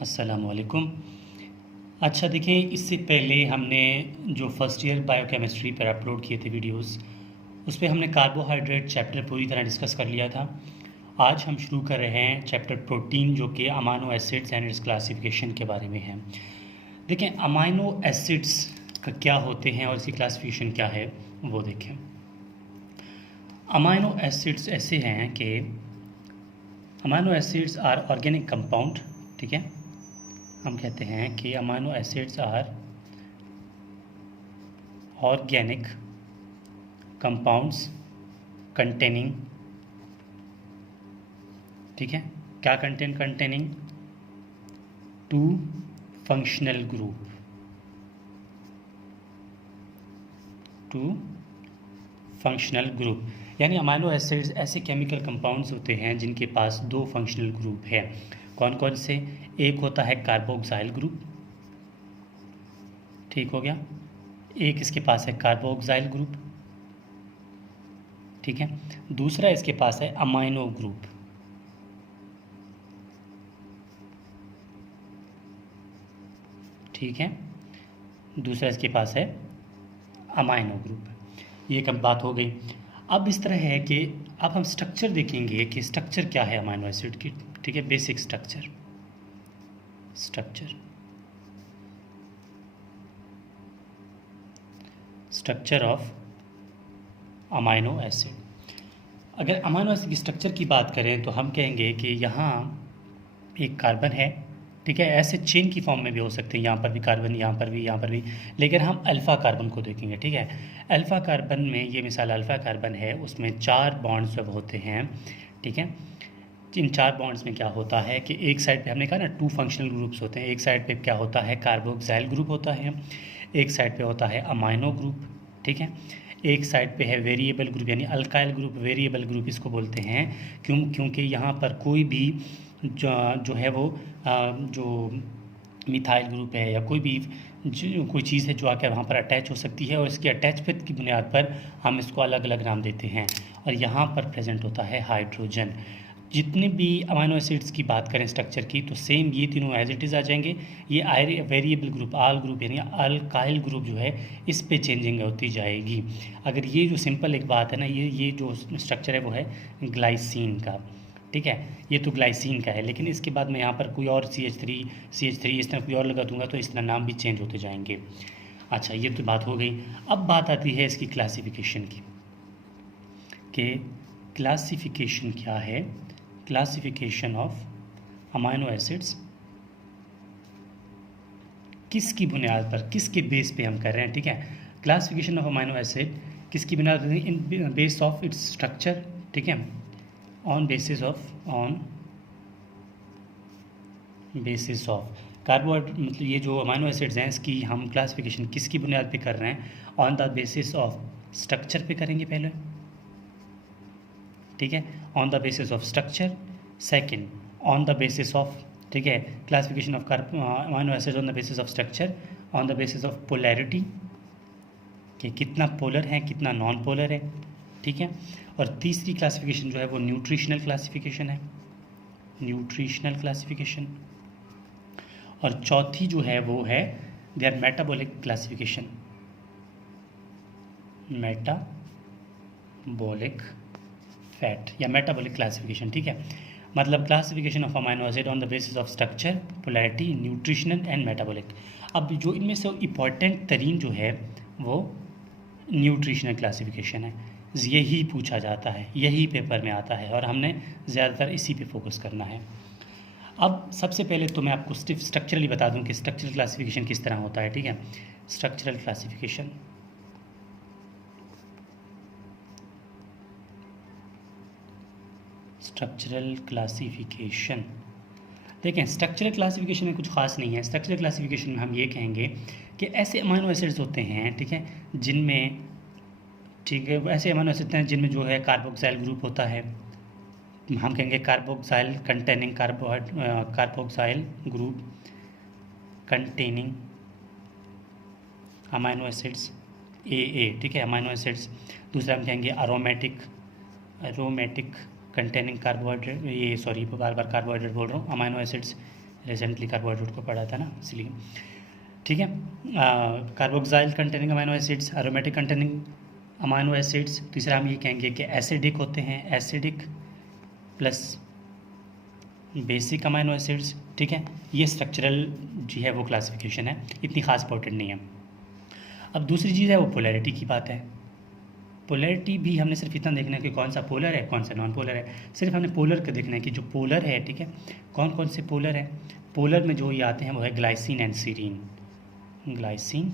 अस्सलाम वालेकुम। अच्छा देखिए, इससे पहले हमने जो फर्स्ट ईयर बायोकेमिस्ट्री पर अपलोड किए थे वीडियोस, उस पे हमने कार्बोहाइड्रेट चैप्टर पूरी तरह डिस्कस कर लिया था। आज हम शुरू कर रहे हैं चैप्टर प्रोटीन, जो कि amino acids and its classification के बारे में है। देखें अमाइनो एसिड्स का क्या होते हैं और इसकी क्लासिफिकेशन क्या है वो देखें। अमाइनो एसिड्स ऐसे हैं कि amino acids are organic compound, ठीक है। हम कहते हैं कि amino acids are organic compounds containing, ठीक है, क्या containing two functional group, two functional group. यानी अमाइनो एसिड्स ऐसे केमिकल कंपाउंड्स होते हैं जिनके पास दो फंक्शनल ग्रुप है। कौन कौन से? एक होता है कार्बोक्साइल ग्रुप, ठीक हो गया। एक इसके पास है कार्बोक्साइल ग्रुप, ठीक है। दूसरा इसके पास है अमाइनो ग्रुप, ठीक है। दूसरा इसके पास है अमाइनो ग्रुप। ये कब बात हो गई। अब इस तरह है कि अब हम स्ट्रक्चर देखेंगे कि स्ट्रक्चर क्या है अमाइनो एसिड की, ठीक है। Basic structure of amino acid. अगर अमाइनो एसिड की स्ट्रक्चर की बात करें तो हम कहेंगे कि यहाँ एक कार्बन है, ठीक है। ऐसे चेन की फॉर्म में भी हो सकते हैं, यहाँ पर भी कार्बन, यहाँ पर भी, यहाँ पर भी, लेकिन हम अल्फ़ा कार्बन को देखेंगे, ठीक है। अल्फ़ा कार्बन में, ये मिसाल अल्फ़ा कार्बन है, उसमें 4 बॉन्ड्स जब होते हैं, ठीक है। इन 4 बॉन्ड्स में क्या होता है कि एक साइड पे हमने कहा ना 2 फंक्शनल ग्रुप्स होते हैं। एक साइड पे क्या होता है, कार्बोक्साइल ग्रुप होता है, एक साइड पे होता है अमाइनो ग्रुप, ठीक है। एक साइड पे है वेरिएबल ग्रुप, यानी अल्काइल ग्रुप, वेरिएबल ग्रुप इसको बोलते हैं। क्योंकि यहाँ पर कोई भी जो है वो जो मिथाइल ग्रुप है या कोई भी कोई चीज़ है जो आकर वहाँ पर अटैच हो सकती है, और इसकी अटैचमेंट की बुनियाद पर हम इसको अलग अलग नाम देते हैं। और यहाँ पर प्रेजेंट होता है हाइड्रोजन। जितने भी अमाइनो एसिड्स की बात करें स्ट्रक्चर की, तो सेम ये तीनों एज इट इज़ आ जाएंगे। ये वेरिएबल ग्रुप, आल ग्रुप यानी अल्काइल ग्रुप जो है, इस पे चेंजिंग होती जाएगी। अगर ये जो सिंपल एक बात है ना, ये जो स्ट्रक्चर है वो है ग्लाइसिन का, ठीक है। ये तो ग्लाइसिन का है, लेकिन इसके बाद मैं यहाँ पर कोई और CH3 इस तरह कोई और लगा दूंगा तो इस तरह नाम भी चेंज होते जाएंगे। अच्छा, ये तो बात हो गई। अब बात आती है इसकी क्लासिफिकेशन की, कि क्लासिफिकेशन क्या है। क्लासिफिकेशन ऑफ अमाइनो एसिड्स किसकी बुनियाद पर, किसके बेस पे हम कर रहे हैं, ठीक है। क्लासिफिकेशन ऑफ अमाइनो एसिड किसकी बुनियाद पर? इन बेस ऑफ इट्स स्ट्रक्चर, ठीक है। ऑन बेसिस ऑफ कार्बोहाइड्रेट, मतलब ये जो अमाइनो एसिड्स हैं इसकी हम क्लासिफिकेशन किसकी बुनियाद पे कर रहे हैं? On the basis of structure पे करेंगे पहले, ठीक है। On the basis of structure. Second, on the basis of, ठीक है, classification of amino acid on the basis of structure, on the basis of polarity, कि कितना पोलर है कितना नॉन पोलर है, ठीक है। और तीसरी क्लासिफिकेशन जो है वो न्यूट्रिशनल क्लासिफिकेशन है, न्यूट्रिशनल क्लासिफिकेशन। और चौथी जो है वो है their metabolic classification, metabolic fat या मेटाबॉलिक क्लासिफिकेशन, ठीक है। मतलब classification of amino acid on the basis of structure, polarity, nutritional and metabolic. अब जो इनमें से इम्पॉर्टेंट तरीन जो है वो न्यूट्रिशनल क्लासिफिकेशन है। यही पूछा जाता है, यही पेपर में आता है, और हमने ज़्यादातर इसी पे फोकस करना है। अब सबसे पहले तो मैं आपको सिर्फ स्ट्रक्चरली बता दूं कि स्ट्रक्चरल क्लासिफिकेशन किस तरह होता है, ठीक है। स्ट्रक्चरल क्लासिफिकेशन, देखें स्ट्रक्चरल क्लासिफिकेशन में कुछ खास नहीं है। स्ट्रक्चरल क्लासिफिकेशन में हम ये कहेंगे कि ऐसे अमाइनो एसिड्स होते हैं, ठीक है, जिनमें, ठीक है, ऐसे अमाइनो एसिड्स हैं जिनमें जो है कार्बोक्साइल ग्रुप होता है। हम कहेंगे carboxyl containing carboxyl group containing amino acids AA, ठीक है, अमाइनो एसिड्स। दूसरा हम कहेंगे अरोमेटिक कंटेनिंग कार्बोहाइड्रेट, ये सॉरी बार बार कार्बोहाइड्रेट बोल रहा हूँ, अमाइनो एसिड्स रिसेंटली कार्बोहाइड्रेट को पढ़ा था ना, इसलिए। ठीक है, carboxyl containing amino acids, aromatic containing amino acids. तीसरा हम ये कहेंगे कि एसिडिक होते हैं, acidic plus basic amino acids. ठीक है, ये स्ट्रक्चरल जो है वो क्लासिफिकेशन है, इतनी खास इंपॉर्टेंट नहीं है। अब दूसरी चीज़ है वो पोलैरिटी की बात है। पोलैरिटी भी हमने सिर्फ इतना देखना है कि कौन सा पोलर है, कौन सा नॉन पोलर है। सिर्फ हमने पोलर का देखना है कि जो पोलर है, ठीक है, कौन कौन से पोलर है। पोलर में जो ये आते हैं वो है glycine and serine, glycine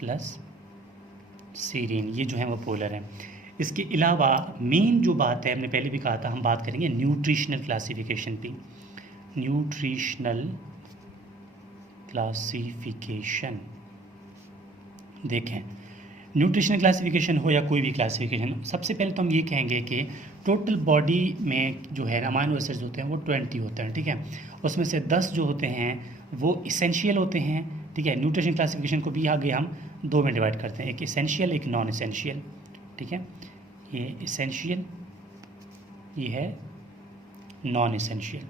plus serine, ये जो है वो पोलर है। इसके अलावा मेन जो बात है, हमने पहले भी कहा था, हम बात करेंगे न्यूट्रिशनल क्लासिफिकेशन पे। न्यूट्रिशनल क्लासिफिकेशन देखें, न्यूट्रिशनल क्लासिफिकेशन हो या कोई भी क्लासिफिकेशन, सबसे पहले तो हम ये कहेंगे कि टोटल बॉडी में जो है अमाइनो एसिड्स होते हैं वो 20 होते हैं। ठीक है, उसमें से 10 जो होते हैं वो इसेंशियल होते हैं। ठीक है, न्यूट्रिशन क्लासिफिकेशन को भी आगे हम 2 में डिवाइड करते हैं, एक इसेंशियल, एक नॉन इसेंशियल। ठीक है, ये इसेंशियल, ये है non essential.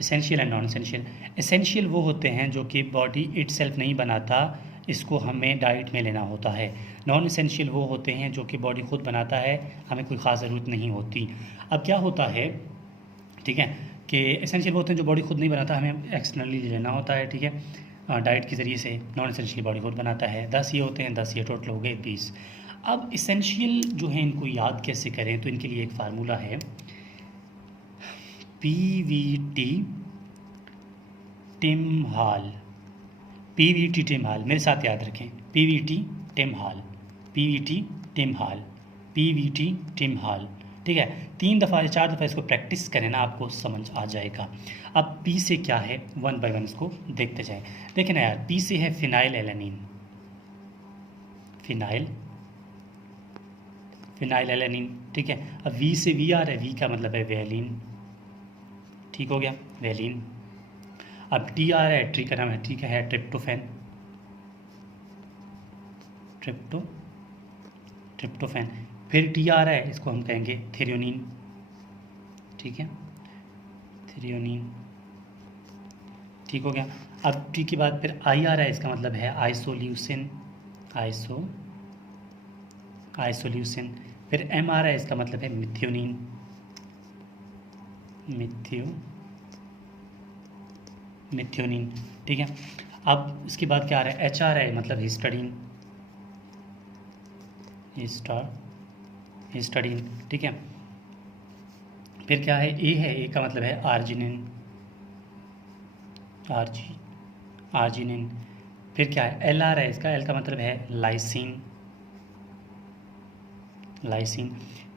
Essential and non essential. Essential वो होते हैं जो कि बॉडी इटसेल्फ नहीं बनाता, इसको हमें डाइट में लेना होता है। नॉन इसेंशियल वो होते हैं जो कि बॉडी खुद बनाता है, हमें कोई ख़ास ज़रूरत नहीं होती। अब क्या होता है, ठीक है, कि एसेंशियल वो होते हैं जो बॉडी खुद नहीं बनाता, हमें एक्सटर्नली लेना होता है। ठीक है, डाइट के ज़रिए से। नॉन एसेंशियल बॉडी खुद बनाता है। 10 ये होते हैं, 10 ये टोटल हो गए 20। अब इसेंशियल जो है इनको याद कैसे करें, तो इनके लिए एक फार्मूला है, PVT टिम्हाल। PVT टिम्हाल, मेरे साथ याद रखें, PVT टिम्हाल, PVT टिम्हाल, PVT टिम्हाल। ठीक है, 3 दफ़ा या 4 दफ़ा इसको प्रैक्टिस करें ना, आपको समझ आ जाएगा। अब P से क्या है, 1 बाय 1 इसको देखते जाएं। देखें ना यार, P से है फिनाइल एलानिन, फिनाइल एलानिन। ठीक है, अब V से V आ रहा है, V का मतलब है वेलिन। ठीक हो गया, वेलिन। अब T आ रहा है, ट्री का नाम है, ठीक है ट्रिप्टोफैन, ट्रिप्टोफैन। फिर T आ रहा है, इसको हम कहेंगे थ्रेओनीन। ठीक है, थ्रेओनीन। ठीक हो गया। अब T के बाद फिर I आ रहा है, इसका मतलब है आइसोल्यूसिन, आइसोल्यूसिन। फिर M आ रहा है, इसका मतलब है मिथ्योनीन, मिथ्योनीन। ठीक है, अब इसके बाद क्या आ रहा है, H आ रहा है, मतलब हिस्टडीन, हिस्टडीन। ठीक है, फिर क्या है, A है, A का मतलब है आर्जिनिन, आर्जिनिन। फिर क्या है, L आ रहा है, इसका L का मतलब है लाइसिन,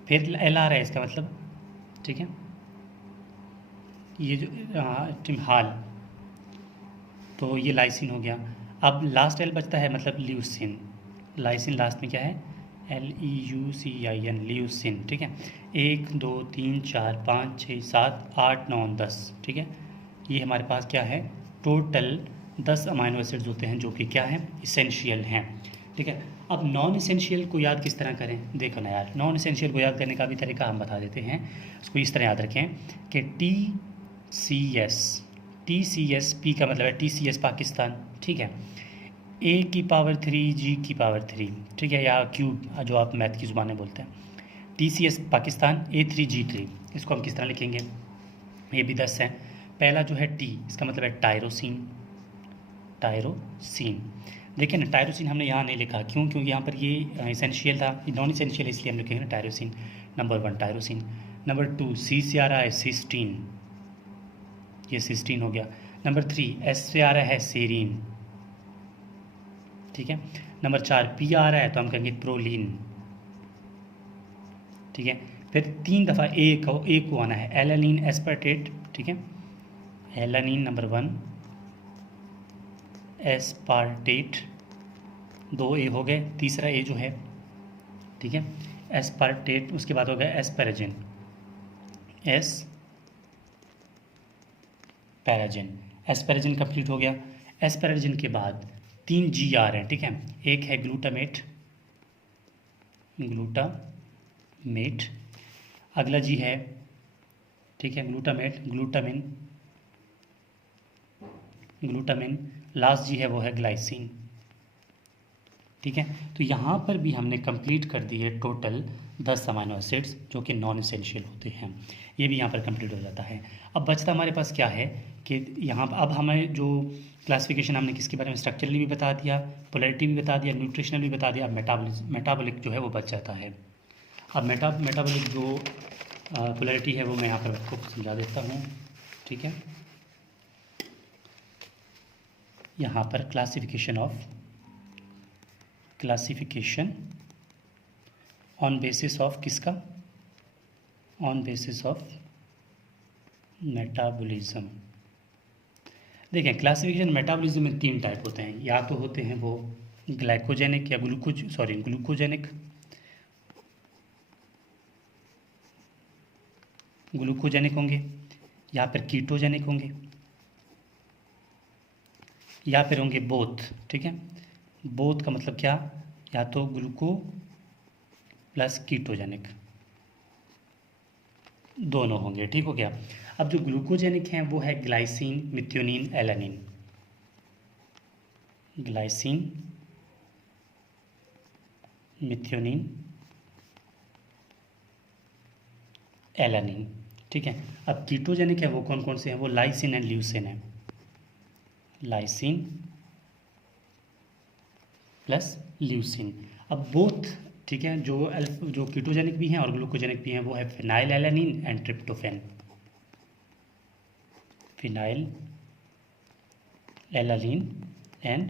फिर L आ रहा है, इसका मतलब, ठीक है, ये जो टिम्हाल, तो ये लाइसिन हो गया। अब लास्ट L बचता है, मतलब ल्यूसिन, लाइसिन लास्ट में क्या है, LEUCIN, ल्यूसिन। ठीक है, 1 2 3 4 5 6 7 8 9 10। ठीक है, ये हमारे पास क्या है, टोटल 10 अमाइनो एसिड्स होते हैं जो कि क्या है, इसेंशियल हैं। ठीक है, अब नॉन इसेंशियल को याद किस तरह करें, देखो ना यार, नॉन इसेंशियल को याद करने का भी तरीका हम बता देते हैं। उसको इस तरह याद रखें कि TCS, P का मतलब है TCS पाकिस्तान। ठीक है, A की पावर 3 G की पावर 3, ठीक है, या क्यूब जो आप मैथ की ज़ुबान में बोलते हैं। TCS पाकिस्तान, A3G3, इसको हम किस तरह लिखेंगे, ये भी 10 है। पहला जो है T, इसका मतलब है टायरोसिन, देखिए ना, टायरोसिन हमने यहाँ नहीं लिखा, क्यों, क्योंकि यहाँ पर ये इसेंशियल था, ये नॉन इसेंशियल, इसलिए हम लिखेंगे ना tyrosine. Number 1 tyrosine. Number 2 C से आ रहा है सिस्टीन, ये सिस्टीन हो गया। नंबर 3 S से आ रहा है सेरीन। ठीक है, नंबर 4 P आ रहा है, तो हम कहेंगे प्रोलीन। ठीक है, फिर 3 दफ़ा A को आना है, एलानिन एस्पार्टेट। ठीक है, एलानिन नंबर 1, एस्पार्टेट, 2 A हो गए, तीसरा A जो है, ठीक है, एस्पार्टेट। उसके बाद हो गया एस्पैराजिन, एस्पैराजिन कंप्लीट हो गया। एस्पैराजिन के बाद 3 G आ रहे हैं। ठीक है, एक है ग्लूटामेट, अगला जी है, ठीक है, ग्लूटामेट, ग्लूटामिन। लास्ट जी है वो है ग्लाइसिन। ठीक है, तो यहाँ पर भी हमने कंप्लीट कर दी है टोटल 10 अमाइनो एसिड्स जो कि नॉन इसेंशियल होते हैं। ये भी यहाँ पर कंप्लीट हो जाता है। अब बचता हमारे पास क्या है कि यहाँ अब हमें जो क्लासिफिकेशन हमने किसके बारे में, स्ट्रक्चरली भी बता दिया, पोलैरिटी भी बता दिया, न्यूट्रिशनल भी बता दिया, अब मेटाबॉलिक जो है वो बच जाता है। अब मेटाबॉलिक जो पोलैरिटी है वो मैं यहाँ पर आपको समझा देता हूँ। ठीक है, यहाँ पर क्लासिफिकेशन ऑन बेसिस ऑफ किसका, ऑन बेसिस ऑफ मेटाबॉलिज्म। देखें, क्लासिफिकेशन मेटाबॉलिज्म में 3 टाइप होते हैं, या तो होते हैं वो ग्लाइकोजेनिक या ग्लूकोजेनिक होंगे, या फिर कीटोजेनिक होंगे, या फिर होंगे बोथ। ठीक है, बोथ का मतलब क्या, या तो ग्लूको प्लस कीटोजेनिक, दोनों होंगे। ठीक हो गया। अब जो ग्लूकोजेनिक हैं वो है glycine, methionine, alanine. Glycine, methionine, alanine. ठीक है, अब कीटोजेनिक है वो कौन कौन से हैं, वो लाइसिन एंड ल्यूसिन है। Lysine plus leucine. अब बोथ, ठीक है, जो कीटोजेनिक भी हैं और ग्लूकोजेनिक भी हैं वो है phenyl alanine and tryptophan. Phenyl alanine and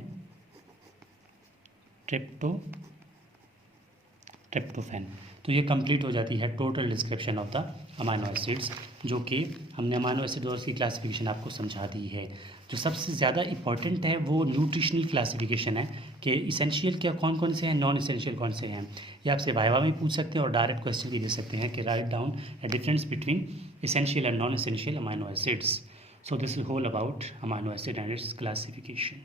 tryptophan. तो ये कंप्लीट हो जाती है total description of the amino acids, जो कि हमने अमाइनो एसिड और उसकी क्लासिफिकेशन आपको समझा दी है। जो सबसे ज़्यादा इंपॉर्टेंट है वो न्यूट्रिशनल क्लासिफिकेशन है कि इसेंशियल क्या कौन कौन से हैं, नॉन इसेंशियल कौन से हैं। ये आपसे वाइवा में पूछ सकते हैं और डायरेक्ट क्वेश्चन भी दे सकते हैं कि write down a difference between essential and non essential amino acids. So this is whole about amino acid and its classification.